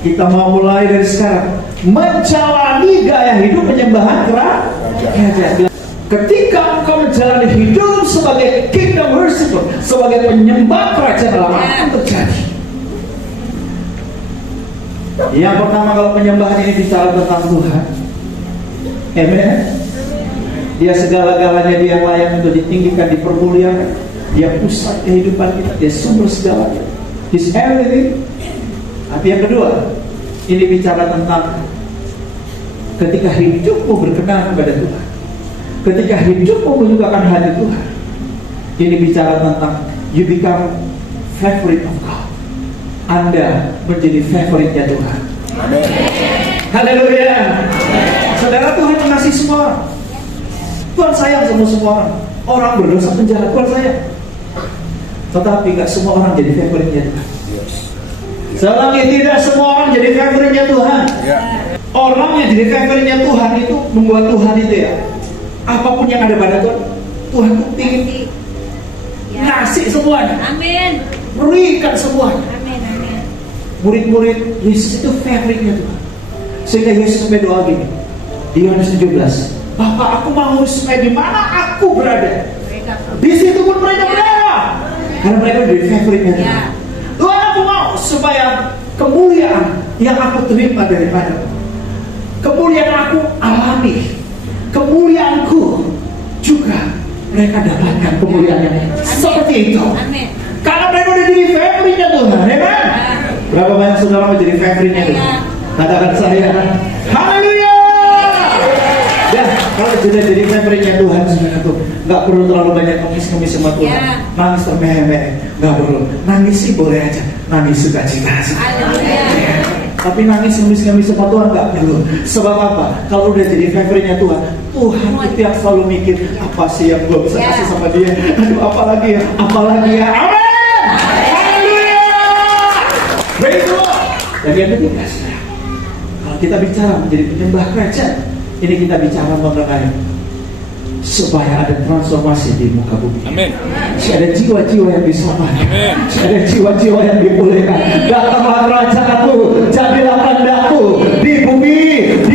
Kita mau mulai dari sekarang menjalani gaya hidup penyembahan kerajaan. Ketika engkau menjalani hidup sebagai kingdom worshiper, sebagai penyembah kerajaan Allah, akan terjadi. Yang pertama, kalau penyembahan ini bicara tentang Tuhan, amen. Dia segala-galanya, dia layak untuk ditinggikan, dipermuliakan. Dia pusat kehidupan kita, dia sumber segalanya. His everything. Tapi yang kedua, ini bicara tentang ketika hidupmu berkenan kepada Tuhan, ketika hidupmu menyukakan hati Tuhan. Ini bicara tentang you become favorite of God. Anda menjadi favoritnya Tuhan. Amin. Haleluya. Saudara, Tuhan mengasihi semua orang. Tuhan sayang sama semua orang. Orang berdosa penjara, Tuhan sayang. Tetapi gak semua orang jadi favoritnya Tuhan. Selagi tidak semua orang jadi favoritnya Tuhan. Orang yang jadi favoritnya Tuhan itu membuat Tuhan itu ya, apapun yang ada pada Tuhan, Tuhan tuh ingin ngasih semuanya. Amin. Berikan semuanya. Amin. Murid-murid Yesus itu favoritnya Tuhan. Sehingga Yesus sampai doa gini di Yohanes 17, Bapa, aku mau supaya di mana aku berada, di situ pun mereka berada. Karena mereka jadi favoritnya Tuhan. Tuhan, aku mau supaya kemuliaan yang aku terima daripada, kemuliaan aku alami, kemuliaanku juga mereka dapatkan kemuliaan yang seperti itu. Amin. Karena mereka udah jadi favoritnya Tuhan, ya kan? Berapa banyak saudara mau jadi favoritnya Tuhan? Katakan saya, haleluya. Ya, kalau sudah jadi favoritnya Tuhan, saudara tuh nggak perlu terlalu banyak nangis sama Tuhan, nangis termeh-meh, nggak perlu. Nangis sih boleh aja, nangis sukacita. Ya. Tapi nangis sama Tuhan nggak perlu. Sebab apa? Kalau udah jadi favoritnya Tuhan, Tuhan itu yang selalu mikir, apa sih yang gue bisa kasih sama dia? Aduh, apalagi ya? Amin. Haleluya. Praise the Lord. Dan yang ketiga, kalau kita bicara menjadi penyembah kerajaan, ini kita bicara mengenai supaya ada transformasi di muka bumi. Amin. Ada jiwa-jiwa yang diselamatkan. Ada jiwa-jiwa yang dipulihkan. Datanglah kerajaanmu, jadilah kehendakmu di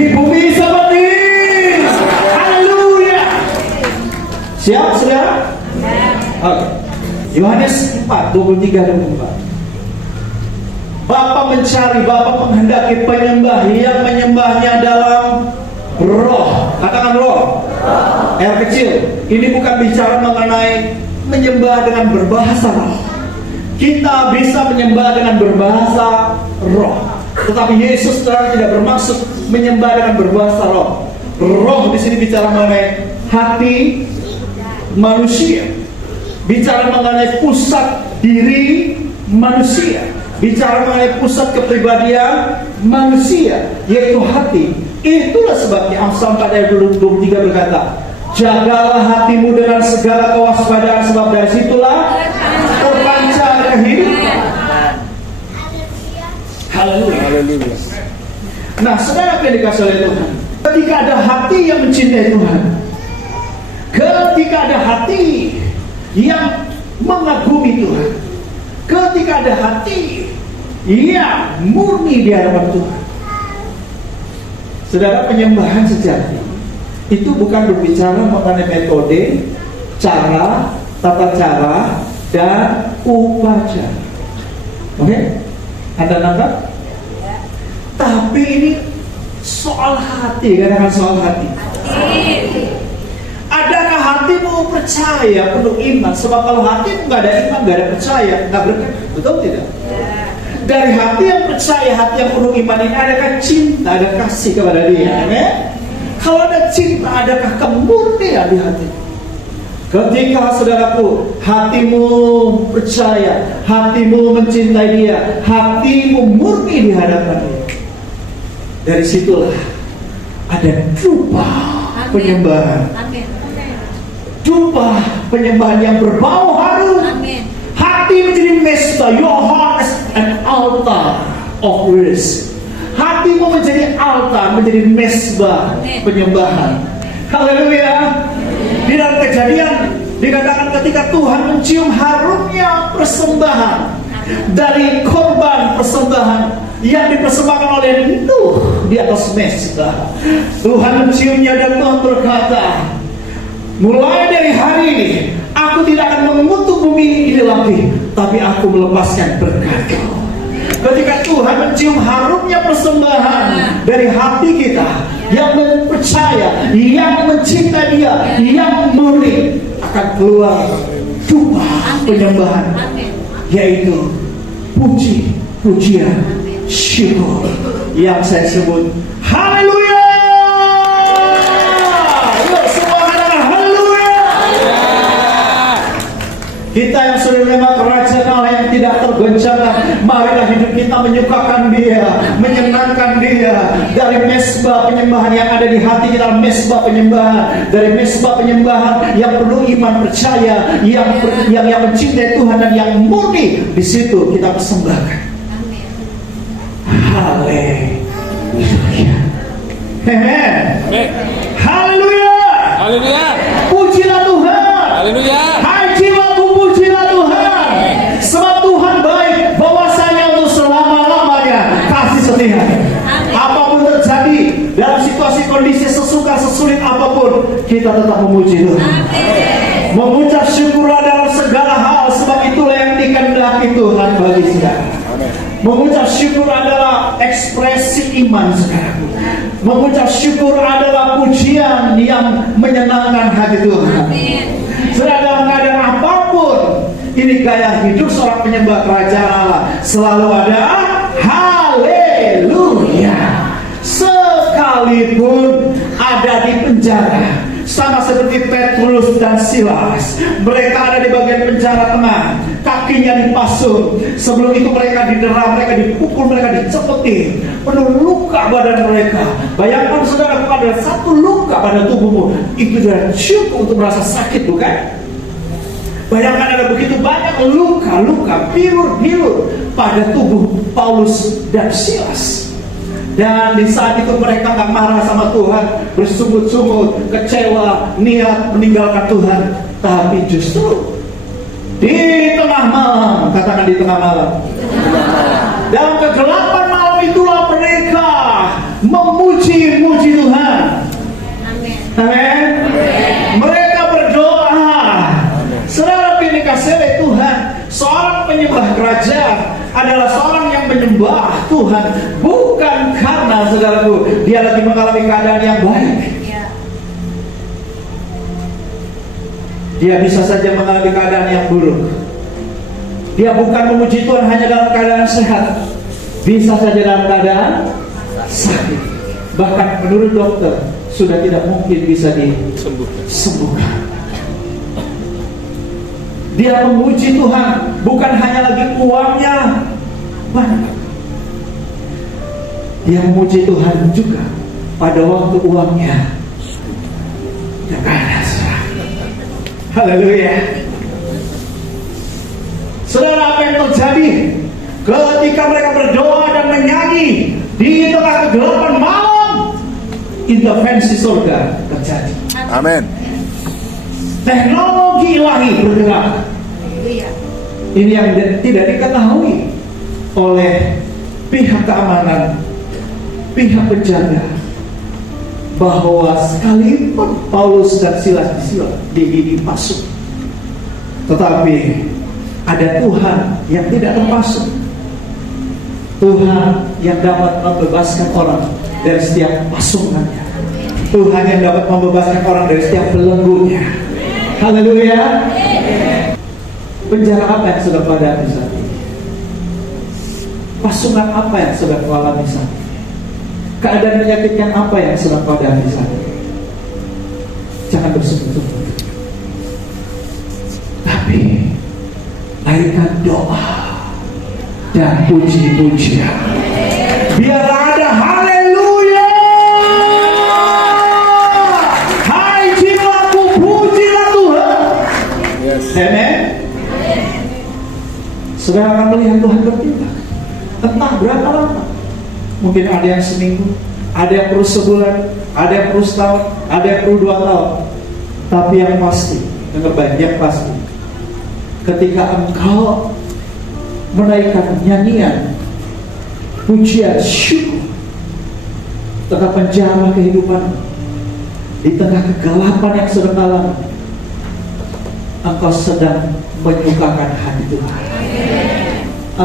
bumi seperti. Haleluya. Siap, saudara? Oke. Yohanes 4:23-24. Bapa mencari, Bapa menghendaki penyembah yang menyembahnya dalam roh. Katakan roh. R kecil. Ini bukan bicara mengenai menyembah dengan berbahasa roh. Kita bisa menyembah dengan berbahasa roh, tetapi Yesus tidak bermaksud menyembah dengan berbahasa roh. Roh di sini bicara mengenai hati manusia, bicara mengenai pusat diri manusia, bicara mengenai pusat kepribadian manusia, yaitu hati. Itulah sebabnya Amsal 4:23 berkata, jagalah hatimu dengan segala kewaspadaan, sebab dari situlah terpancar kehidupan. Haleluya. Nah, saudara yang dikasih oleh Tuhan, ketika ada hati yang mencintai Tuhan, ketika ada hati yang mengagumi Tuhan, ketika ada hati yang murni di hadapan Tuhan, saudara, penyembahan sejati itu bukan berbicara mengenai metode, cara, tata cara, dan upacara. Oke? Anda nangkap? Tapi ini soal hati, kadang-kadang soal hati. Adakah hatimu percaya, penuh iman? Sebab kalau hatimu nggak ada iman, nggak ada percaya, nggak berkat. Betul tidak? Dari hati yang percaya, hati yang penuh iman ini, adakah cinta, ada kasih kepada dia? Amen. Kalau ada cinta, adakah kemurnian di hati? Ketika saudaraku, hatimu percaya, hatimu mencintai dia, hatimu murni di hadapan dia, dari situlah ada dupa penyembahan. Dupa penyembahan yang berbau harum. Hati menjadi mesta. Your heart is an altar of worship. Hatimu menjadi altar, menjadi mesbah penyembahan. Haleluya. Di dalam Kejadian dikatakan ketika Tuhan mencium harumnya persembahan, dari korban persembahan yang dipersembahkan oleh Nuh di atas mezbah. Tuhan menciumnya dan Tuhan berkata, mulai dari hari ini aku tidak akan mengutuk bumi ini lagi, tapi aku melepaskan berkat-Ku. Ketika Tuhan mencium harumnya persembahan dari hati kita yang percaya, yang mencinta Dia, yang murni, akan keluar dupa penyembahan, yaitu puji, pujian, syukur yang saya sebut haleluya. Yuk semua katakan haleluya. Kita yang sudah menerima kerajaan Allah yang tidak tergoncangkan, marilah hidup kita menyukakan Dia, menyenangkan Dia. Dari mezbah penyembahan yang ada di hati kita, mezbah penyembahan, dari mezbah penyembahan yang penuh iman percaya, yang mencintai Tuhan dan yang murni, di situ kita persembahkan. Haleluya. Amen. Haleluya. Haleluya. Pujilah Tuhan. Haleluya. Hai jiwaku, pujilah Tuhan. Sebab Tuhan baik, bahwasanya untuk selama-lamanya kasih setia. Apapun terjadi, dalam situasi kondisi sesuka sesulit apapun, kita tetap memuji Tuhan. Mengucap syukur dalam segala hal, sebab itulah yang dikehendaki Tuhan bagi kita. Mengucap syukur adalah ekspresi iman sekarang. Mengucap syukur adalah pujian yang menyenangkan hati Tuhan. Saudara, dalam keadaan apapun, ini gaya hidup seorang penyembah kerajaan Allah. Selalu ada haleluya. Sekalipun ada di penjara, sama seperti Petrus dan Silas, mereka ada di bagian penjara tengah, kakinya dipasung. Sebelum itu mereka didera, mereka dipukul, mereka dicepeti, penuh luka badan mereka. Bayangkan saudara, ada satu luka pada tubuhmu, itu sudah cukup untuk merasa sakit, bukan? Bayangkan ada begitu banyak luka-luka, bilur-bilur pada tubuh Paulus dan Silas. Dan di saat itu mereka gak marah sama Tuhan, bersungut-sungut, kecewa, niat meninggalkan Tuhan. Tapi justru di tengah malam, katakan di tengah malam, dalam kegelapan malam itulah mereka memuji-muji Tuhan. Amin. Mereka berdoa. Saudara, pilih kasih oleh Tuhan. Seorang penyembah kerajaan adalah seorang yang menyembah Tuhan bukan karena, saudaraku, dia lagi mengalami keadaan yang baik. Dia bisa saja mengalami keadaan yang buruk. Dia bukan memuji Tuhan hanya dalam keadaan sehat, bisa saja dalam keadaan sakit. Bahkan menurut dokter sudah tidak mungkin bisa disembuhkan. Dia memuji Tuhan bukan hanya lagi uangnya banyak. Dia memuji Tuhan juga pada waktu uangnya yang ada. Haleluya. Saudara, apa yang terjadi ketika mereka berdoa dan menyanyi di tengah kegelapan malam? Intervensi surga terjadi. Amin. Teknologi ilahi bergerak. Ini yang tidak diketahui oleh pihak keamanan, pihak penjaga, bahwa sekalipun Paulus dan Silas dipasung, tetapi ada Tuhan yang tidak terpasung. Tuhan yang dapat membebaskan orang dari setiap pasungannya. Tuhan yang dapat membebaskan orang dari setiap belenggunya. Haleluya. Penjara apa yang sudah kau hadapi saat ini? Pasungan apa yang sudah kau alami saat ini? Keadaan menyakitkan apa yang sudah kau hadapi saat ini? Jangan bersungut-sungut, tapi naikkan doa dan puji-pujian. Biar ada haleluya. Hai jiwaku, pujilah Tuhan. Amen. Saudara akan melihat Tuhan bertindak. Entah berapa lama. Mungkin ada yang seminggu, ada yang perlu sebulan, ada yang perlu setahun, ada yang perlu 2 tahun. Tapi yang pasti, yang terbaik, yang pasti, ketika engkau menaikkan nyanyian, pujian, syukur, tengah penjara kehidupan, di tengah kegelapan yang sedang alami, engkau sedang menyukakan hati Tuhan.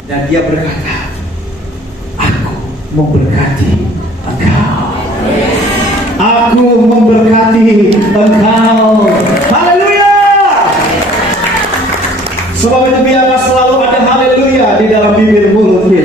Dan dia berkata, aku memberkati engkau. Aku memberkati engkau. Haleluya. Sebab itu biarlah selalu ada haleluya di dalam bibir mulut kita.